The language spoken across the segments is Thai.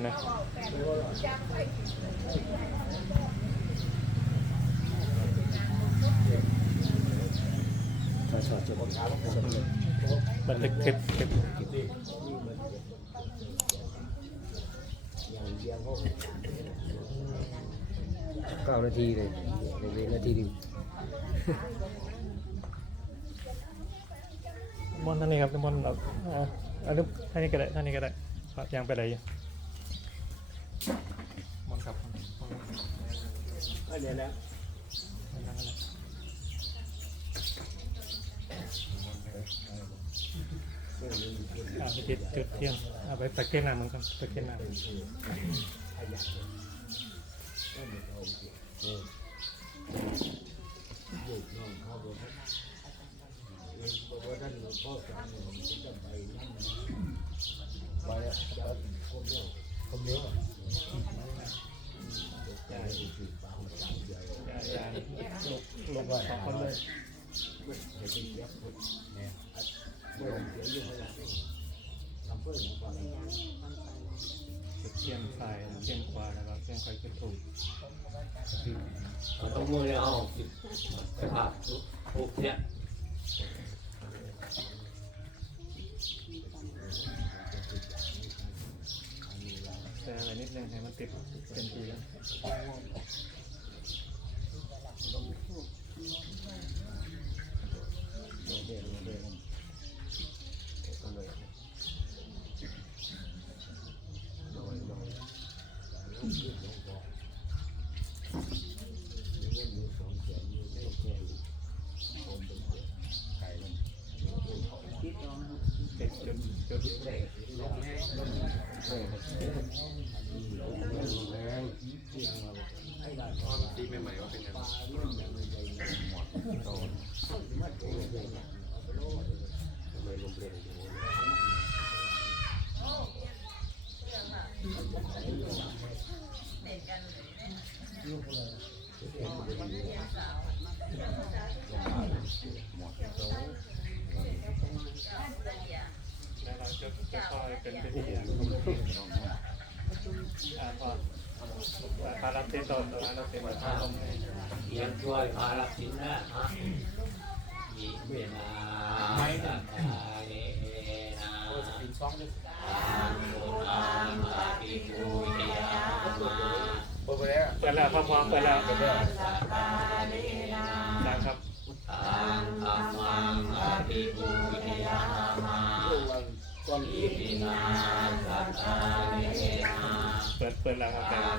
นะช็อตช็อตจบบันทึกคลิปคลิปเก้านาทีเลยหนึ่งนาทีหนึ่งมอนท่านนี้ครับมอนเราอาเอารูปท่านนี้ก็ได้ท่านนี้ก็ได้ยังไปไหนอยู่ มอนครับมอนครับเดี๋ยวนะอ่าไปจุดจุดเที่ยงเอาไปตะเกียงน้ำมันกันตะเกียงน้ำไปแล้วคนเดียวคนเดียว ลูกลูกสองคนเลยเที่ยงซ้ายเที่ยงขวาแล้วก็เที่ยงคอยขึ้นถูกต้องมือเอากระถาทุกเนี่ย แต่อะไรนิดนึงให้มันติดเป็นทีแล้ว เจ็ดจุดจุด ตีใหม่ๆว่าเป็นยังไง แล้วเราจะจะคอยเป็นพิธีอ่อพารับเทตอนตอนนั้เราเป็นพาลมเรียนช่วยพาลักสินนะฮะยิ เวนาไม่ตาเนนาโมนามาปิปุยยาเปิดไปแล้วเปิดแล้วพร้อมๆเปิดแล้วดังครับตังธรรมังอาปิปุยยามาลูกวันก่อนอิมินาสัตตาเนนาเปิดเปิดแล้วครับ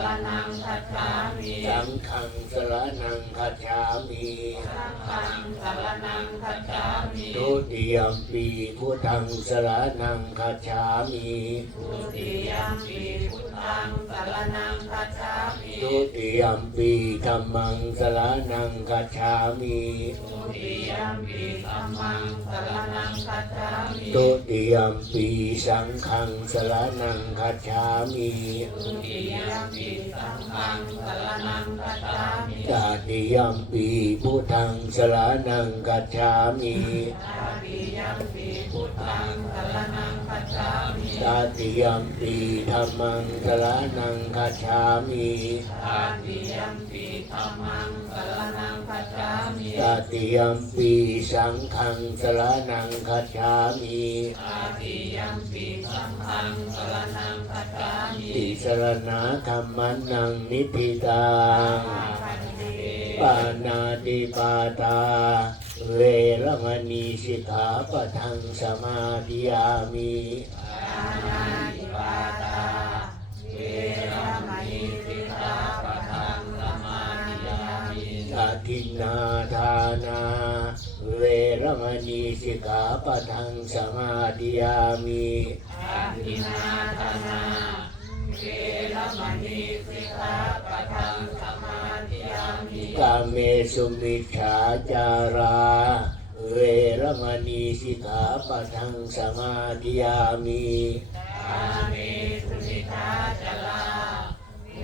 รณังคัจฉามิสังฆังสรณังคัจฉามิสังฆังสรณังคัจฉามิทุติยมปีพุทธังสรณังคัจฉามิทุติยมปีพุทธังสรณังคัจฉามิทุติยมปีธัมมังสรณังคัจฉามิทุติยมปีธัมมังสรณังคัจฉามิทุติยมปีสังฆังสรณังคัจฉามิทุติยมปีสังฆังสรณังคัจฉามิตาติยมปีพุทธังสรณังคัจฉามิตาติยมปีพุทธังสรณังคัจฉามิ ตาติยมปีธัมมังสรณังคัจฉามิตาติยมปีธัมมังสรณังคัจฉามิตาติยมปีสังฆังสรณังคัจฉามิตาติยมปีสังฆังสรณังคัจฉามิติสรณะธรรมันนังนิพพิตาคันติ ปานาติปาตา เวรมณีสิกขาปะทังสมาธิยามิปานาติปาตาเวรมณีสิกขาปทังสมาธิามิอาทินนาทานา เวรมณีสิกขาปะทังสมาธิยามิอาทินนาธนา เวรมณีสิกาปะทังสมาธิยามิกาเมสุมิชาจารา เวรมณีสิกขาปะทังสมาธิยามิกาเมสุมิชาจลาเว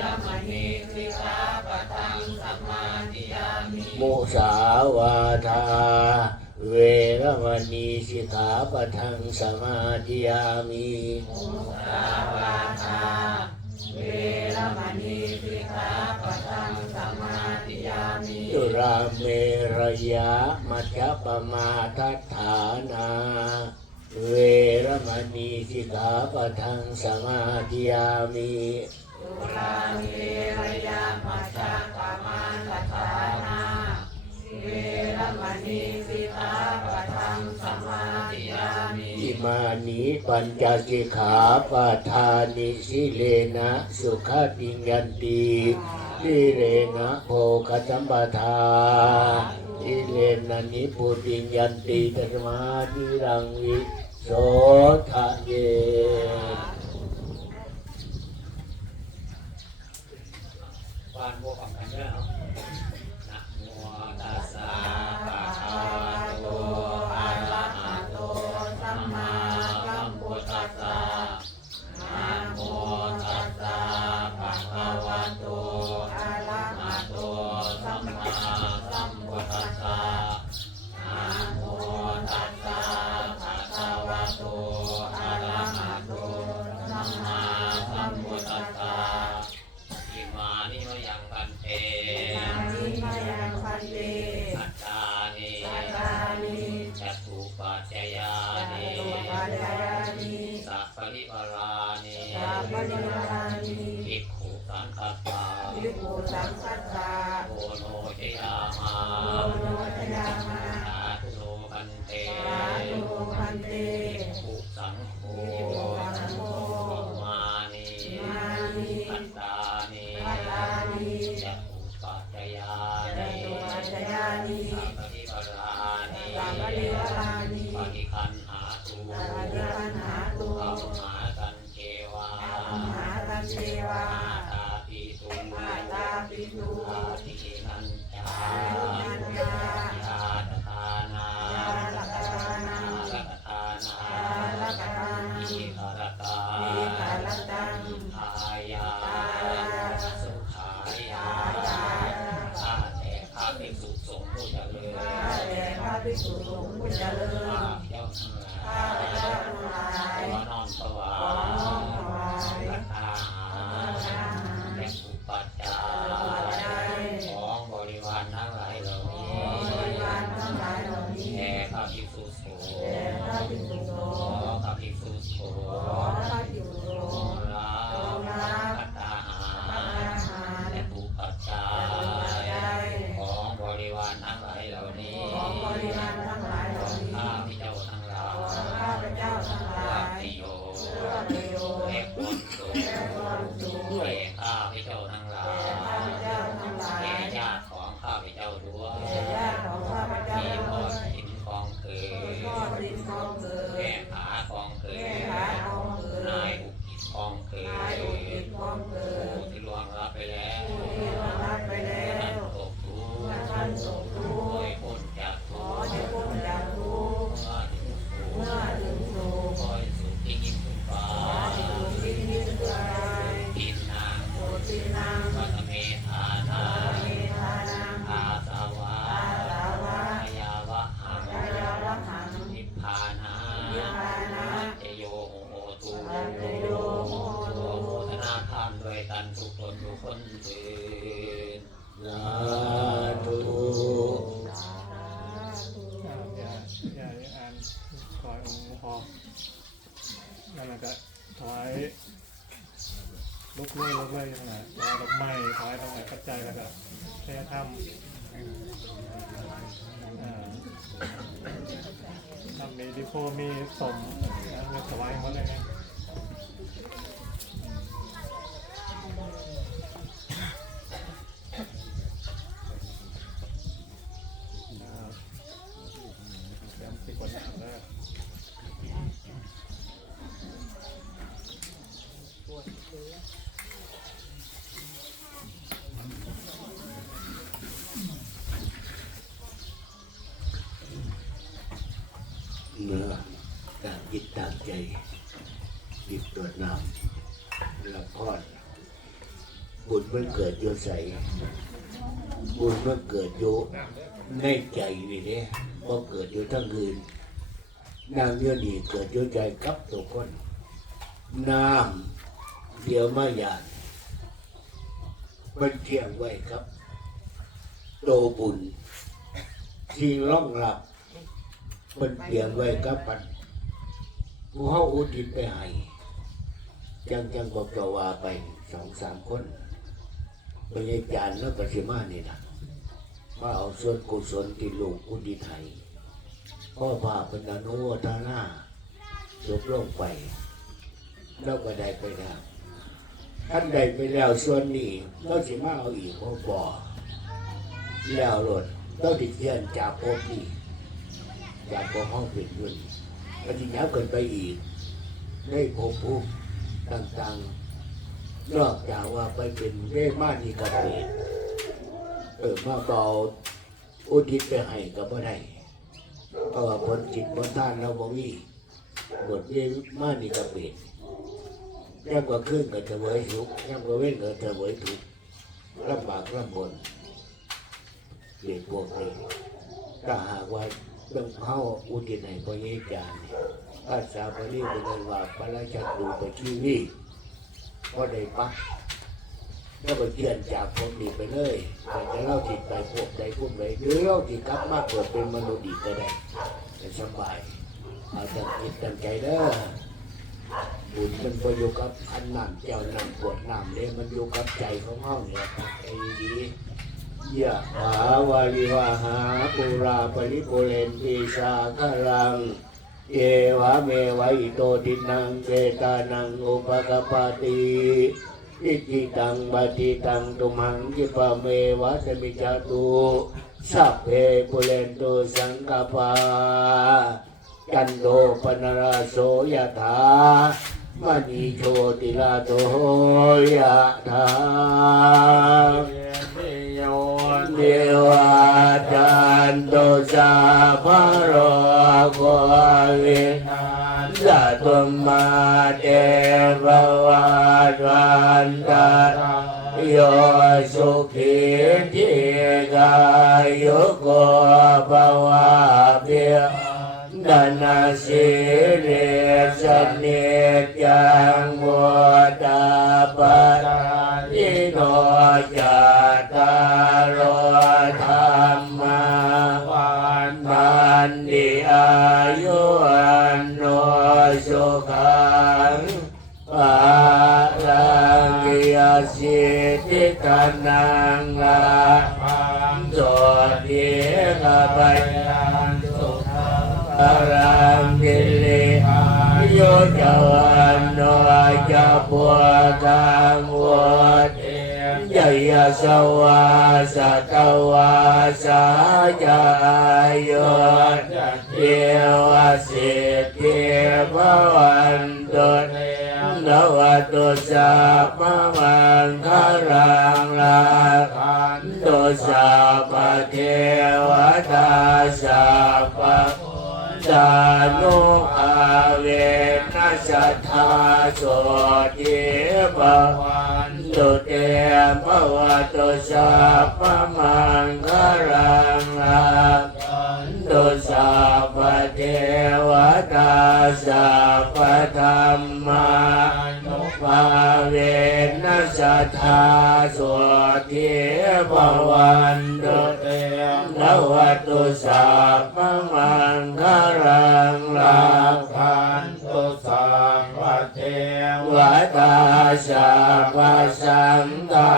รมณีสิกขาปะทังสมาธิยามิ มุสาวาทา เวรมณีสิกขาปะทังสมาธิยามิมุสาวาทาเวรมณีสิกขาปะทังสมาธิยามิตุราเมรยะมัจจปมาทัฏฐานาเวรมณีสิกขาปะทังสมาธิยามิสุราเมรยามัจจปมาทัฏฐานา เวรมณีสิกขาปะทังสมาธิยามิอิมานิปัญจสิกขาปะทานิสิเลนะสุขติงยันติสิเลนะโภคสัมปทาสิเลนะนิพุติงยันติตมาธิรังวิโสทะเย สังคัสส องค์พอนั่นแหละก็ถวายลุกเล่ยลุกเล่ยยังไงถวายดอกไม้ถวายดอกไม้ปัจจัยแล้วก็แค่ทำทำมีดิโฟมีสมนะถวายหมดเลยนะอ่าเตรียมสิกดแล้ว เมื่อต่างจิตต่าง ใจจิตตรวจน้ำละพอดบุญมันเกิดโยใสบุญมันเกิดโยในใจนี่เนี่ยพอเกิดอยู่ทั้งอื่นนางโยนีเกิดโยใจกับทุกคนน้ำเดียวมาหยาดมันเที่ยงไว้ครับ โตบุญที่ร่องหลับมันเปลี่ยนไว้กับปัน ผู้เฮาอุทิศไปให้จังจังบอกตัวว่าไปสองสามคนเป็นอาจารแล้วก็สิมานี่นะมาเอาส่วนกุศลที่ลูกอุทิศให้พ่อพาเป็นอนุโมทนาจบลงไป แล้วก็ได้ไปแล้วท่านใดไปแล้วส่วนนี้เราสิมาเอาอีกพ่อบ่แล้วหลดเราติดเทียนจากภพนี้อยากบอกห้องเป็นเงิน ปฏิญญาเกินไปอีก ได้พภูมิต่างๆนอกจากว่าไปเป็นเวมานีกระเตเออมาเบาอุทิศไปให้กับบ่ได้เพราะว่าผลจิตผลท่านเราบ่มีบทเวมานีกระเป็ดยังกว่าขึ้นก็จะเวยสุขยังกว่าเว้นก็จะเวยทุกข์ลำบากลำบนเด็กพวกนี้ถ้าหากว่า ต้องเข้าอุทิศให้พระเยจานภาษาบาลีเป็นอันว่าปราชัดดูไปที่นี่ก็ได้ปักแล้วก็เขียนจากคนดีไปเลยแต่จะเล่าติดไปพวกใดพวกใดหรือเล่าติดกลับมากเกิดเป็นมนุษย์ดีก็ได้แต่สบายเอาแต่จิตตั้งใจเด้อบุญมันไปอยู่กับอันน้ำเจ้าน้ำปวดน้ำเนี่ยมันอยู่กับใจของห้องเนี่ยไอ้ดี ยะถาวาริวาหาปุราปริปุเรนติสาคารังเอวะเมวะอิโตตินังเจตานังอุปกปปติอิจิตังปฏิตังตุมังกิปะเมวะสมิจจตุสัพเพปุเรนตุสังกปากันโดปนราโสยถามณีโชติลาโตยะถา เดวาจันโตสาภโรโกวินาสตุมาเตภวัตวันตาโยสุขีทิกายุโกภวะเพียดานาสิเรสเนจังมุตาปะทิโนจัต สิทิกนังลาภังโสติกาปยังสุขารังกิริอายุจวันโนจะปัวกังวัดยยสวาสตวาสาจายโยเทวสิทธิภวัน วัตุสัพพมังคารังลาคันตุสัพพเทวตาสัพพจานุอาเวนัสธาโสติปวันตุเตภวตุสัพพมังคารังลาตุสัพพเทวตาสัพพธรรม สัทธาสวดเทภวันตุเตนวัตุสัพพมังคารังลาภันตุสัพพเทวตาสัพพสังตา